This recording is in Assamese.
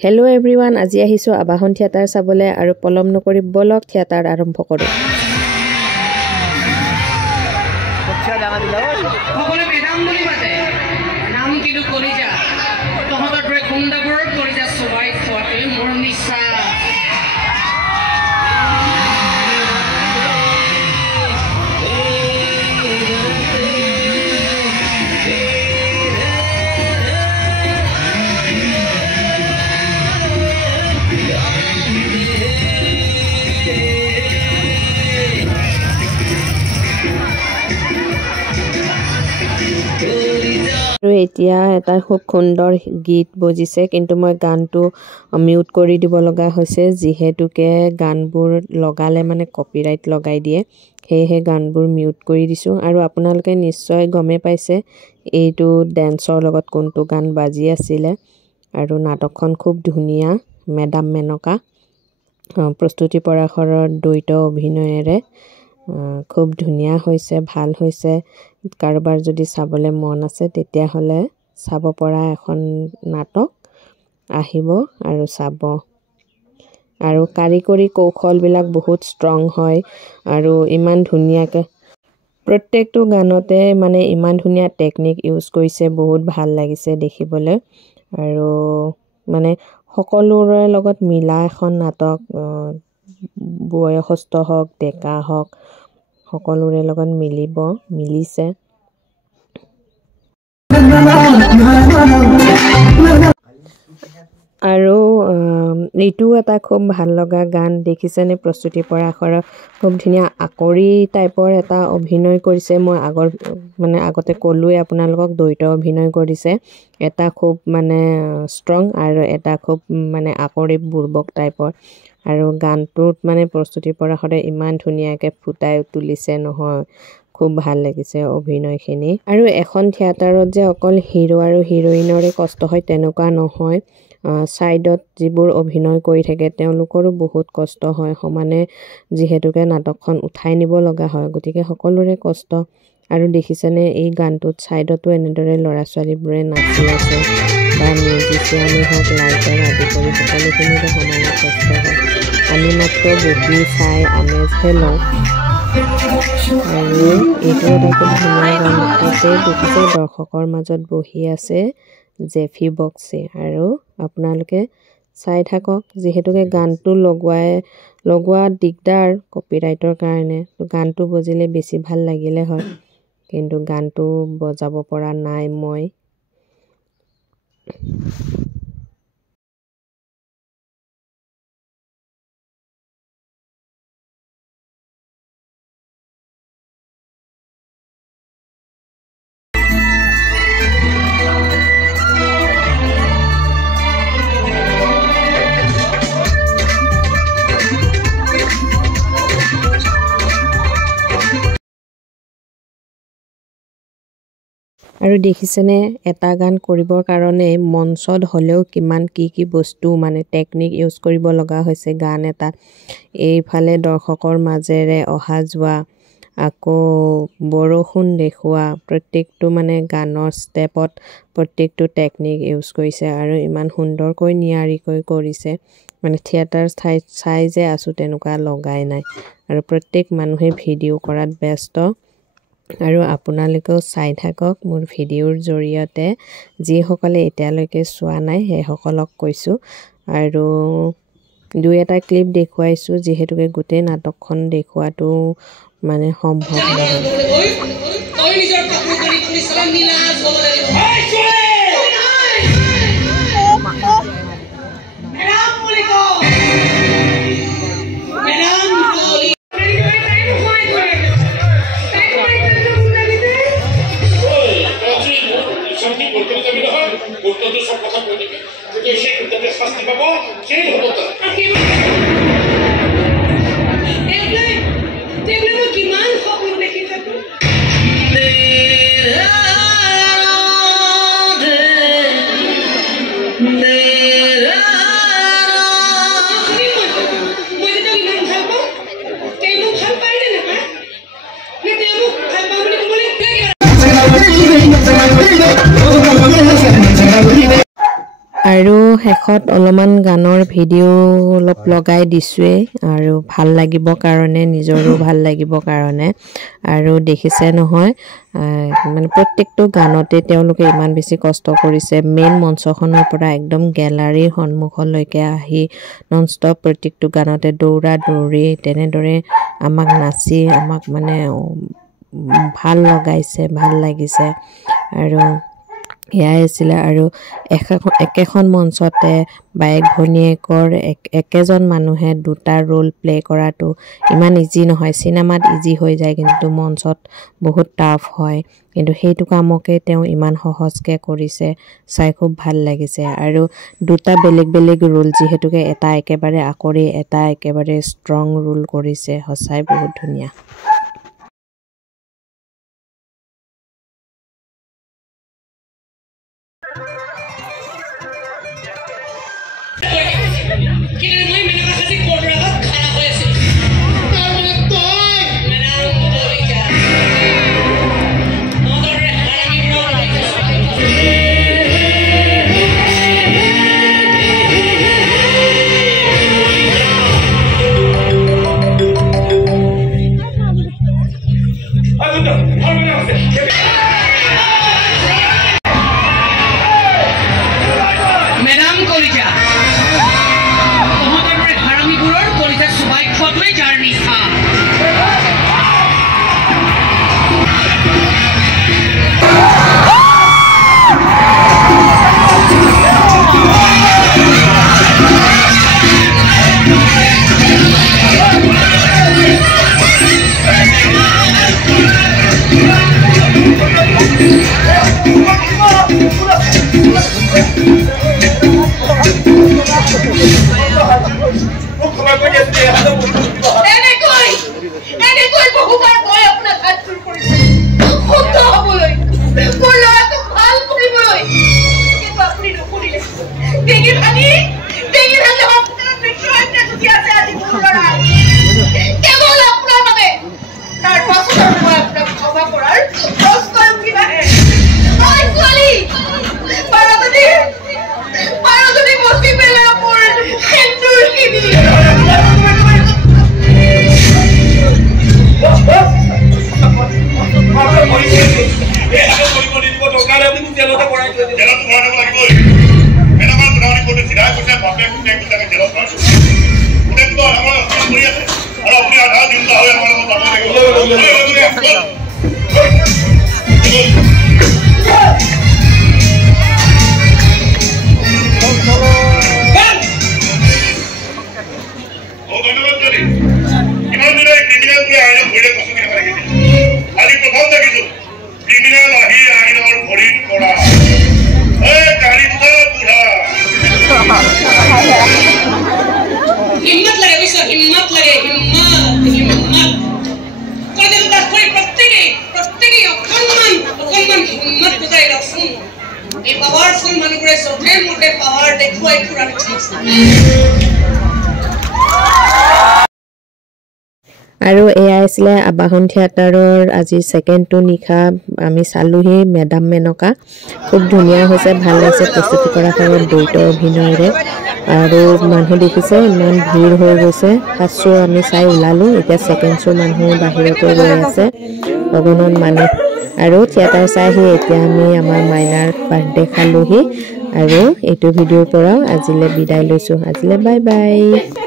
हेलो एवरीवन আজি আহিছো আবাহন থিয়েটাৰ চাবলে আৰু পলম নকৰি বলক থিয়েটাৰ আৰম্ভ কৰো সচ্চা জানা দিলা সকলে বেদাম বুলি মাতে নাম কিদু কলিজা তহতৰ দৰে গুন্ডাবোৰৰ কলিজা সবাই খোৱাতে মোৰ নিচা আৰু এতিয়া এটা খুব সুন্দৰ গীত বজিছে কিন্তু মই গানটো মিউট কৰি দিব লগা হৈছে যিহেতুকে গানবোৰ লগালে মানে কপিৰাইট লগাই দিয়ে সেয়েহে গানবোৰ মিউট কৰি দিছো আৰু আপোনালোকে নিশ্চয় গমে পাইছে এইটো ড্যান্সৰ লগত কোনটো গান বাজি আছিল আৰু নাটকখন খুব ধুনিয়া মেডাম মেনকা প্ৰস্তুতি পৰাখৰৰ দ্বৈত অভিনয়েৰে খুব ধুনিয়া হৈছে ভাল হৈছে কাৰোবাৰ যদি চাবলে মন আছে তেতিয়া হলে চাব পৰা এখন নাটক আহিব আৰু চাব আৰু কাৰিকৰী কৌশল বিলাক বহুত ষ্ট্ৰং হয় আৰু ইমান ধুনিয়াকে প্ৰত্যেকটো গানতে মানে ইমান ধুনিয়া টেকনিক ইউজ কৰিছে বহুত ভাল লাগিছে দেখিবলৈ আৰু মানে সকলোৰে লগত মিলা এখন নাটক বয়সস্থ হওক ডেকা হওক সকলোৰে লগত মিলিছে আৰু এইটো এটা খুব ভাল লগা গান দেখিছেনে প্ৰস্তুতি পৰাখৰ খুব ধুনিয়া আকৰি টাইপৰ এটা অভিনয় কৰিছে মই আগতে কলোৱে আপোনালোকক দ্বৈত অভিনয় কৰিছে এটা খুব মানে ষ্ট্ৰং আৰু এটা খুব মানে আকৰি বুৰবক টাইপৰ আৰু গানটোত মানে প্ৰস্তুতি পৰাখৰে ইমান ধুনিয়াকে ফুটাই তুলিছে নহয় খুব ভাল লাগিছে অভিনয়খিনি আৰু এখন থিয়েটাৰত যে অকল হিৰো আৰু হিৰোইনৰে কষ্ট হয় তেনেকুৱা নহয় সাইডত যিবোৰ অভিনয় কৰি থাকে তেওঁলোকৰো বহুত কষ্ট হয় সমানে যিহেতুকে নাটকখন উঠাই নিব লগা হয় গতিকে সকলোৰে কষ্ট আৰু দেখিছেনে এই গানটোত সাইডতো এনেদৰে লৰা ছোৱালীবোৰে নাচি আছে বা মিউজিচিয়ানে হওক লাইটাৰ আদি কৰি সকলোখিনিৰে সমানে কষ্ট হয় আমি মাত্ৰ বহি চাই আমেজহে লওঁ আৰু এইটো এটা খুব ধুনীয়া গান তাতে দেখিছে দৰ্শকৰ মাজত বহি আছে জেফি বক্সি আৰু আপোনালোকে চাই থাকক যিহেতুকে গানটো লগোৱা দিগদাৰ কপিৰাইটৰ কাৰণে তো গানটো বজিলে বেছি ভাল লাগিলে হয় কিন্তু গানটো বজাব পৰা নাই মই আৰু দেখিছেনে এটা গান কৰিবৰ কাৰণে মঞ্চত হলেও কিমান কি বস্তু মানে টেকনিক ইউজ কৰিব লগা হৈছে গান এটা এইফালে দৰ্শকৰ মাজেৰে অহা যোৱা আকৌ বৰষুণ দেখুৱা প্ৰত্যেকটো মানে গানৰ ষ্টেপত প্ৰত্যেকটো টেকনিক ইউজ কৰিছে আৰু ইমান সুন্দৰকৈ নিয়াৰিকৈ কৰিছে মানে থিয়েটাৰ চাই যে আছো তেনেকুৱা লগাই নাই আৰু প্ৰত্যেক মানুহে ভিডিও কৰাত ব্যস্ত আৰু আপোনালোকেও চাই থাকক মোৰ ভিডিওৰ জৰিয়তে যিসকলে এতিয়ালৈকে চোৱা নাই সেই সকলক কৈছো আৰু দুই এটা ক্লিপ দেখুৱাইছো যিহেতুকে গোটেই নাটকখন দেখুৱাটো মানে সম্ভৱ নহয় তই নিজৰ কাপোৰ কৰি পুলিচ চলা নিলাজ হ'ব লাগিব মেডাম বুলি কও কিমান সপোন দেখি থাকো আৰু শেষত অলপমান গানৰ ভিডিঅ' অলপ লগাই দিছোঁৱে আৰু ভাল লাগিব কাৰণে নিজৰো ভাল লাগিব কাৰণে আৰু দেখিছে নহয় মানে প্ৰত্যেকটো গানতে তেওঁলোকে ইমান বেছি কষ্ট কৰিছে মেইন মঞ্চখনৰ পৰা একদম গেলাৰীৰ সন্মুখলৈকে আহি ননষ্টপ প্ৰত্যেকটো গানতে দৌৰা দৌৰি তেনেদৰে আমাক নাচি আমাক মানে ভাল লগাইছে ভাল লাগিছে আৰু এয়াই আছিলে আৰু একেখন মঞ্চতে বাইক ভনীয়েকৰ একেজন মানুহে দুটা ৰোল প্লে কৰাটো ইমান ইজি নহয় চিনেমাত ইজি হৈ যায় কিন্তু মঞ্চত বহুত টাফ হয় কিন্তু সেইটো কামকে তেওঁ ইমান সহজকৈ কৰিছে চাই খুব ভাল লাগিছে আৰু দুটা বেলেগ বেলেগ ৰোল যিহেতুকে এটা একেবাৰে আকৰি এটা একেবাৰে ষ্ট্ৰং ৰোল কৰিছে সঁচাই বহুত ধুনীয়া আৰু এয়া আছিলে আবাহন থিয়েটাৰৰ আজি সেকেন্ডটো নিশা আমি চালোহি মেডাম মেনকা খুব ধুনীয়া হৈছে ভাল লাগিছে প্ৰস্তুতি কৰা সময়ত দ্বৈত অভিনয়ৰে আৰু মানুহ দেখিছে ইমান ভিৰ হৈ গৈছে ফাৰ্ষ্ট শ্ব' আমি চাই ওলালো এতিয়া সেকেন্ড শ্ব' মানুহ বাহিৰতে ৰৈ আছে অগণন মানুহ আৰু থিয়েটাৰ চাই আহি এতিয়া আমি আমাৰ মাইনাৰ বাৰ্থডে খালোহি আৰু এইটো ভিডিঅ'ৰ পৰাও আজিলৈ বিদায় লৈছোঁ আজিলৈ বাই বাই